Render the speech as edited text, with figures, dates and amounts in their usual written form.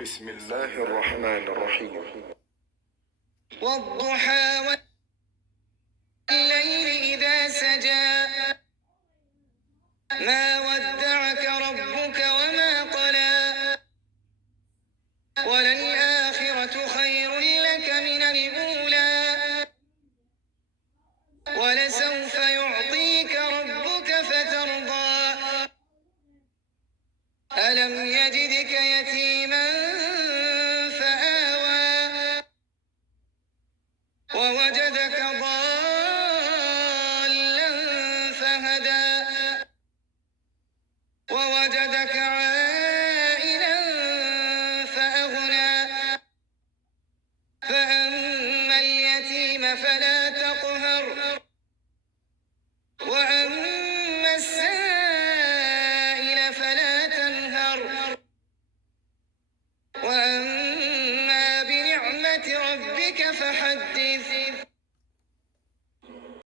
بسم الله الرحمن الرحيم. والضحى والليل إذا سجى ما ودعك ربك وما قلى وللآخرة خير لك من الأولى ولسوف يعطيك ربك فترضى ألم يجدك يتيما فآوى ووجدك ضالا فهدى ووجدك عائلا فأغنى فأما اليتيم فلا تقهر وأما السائل فلا تنهر وأما بنعمة ربك فحدث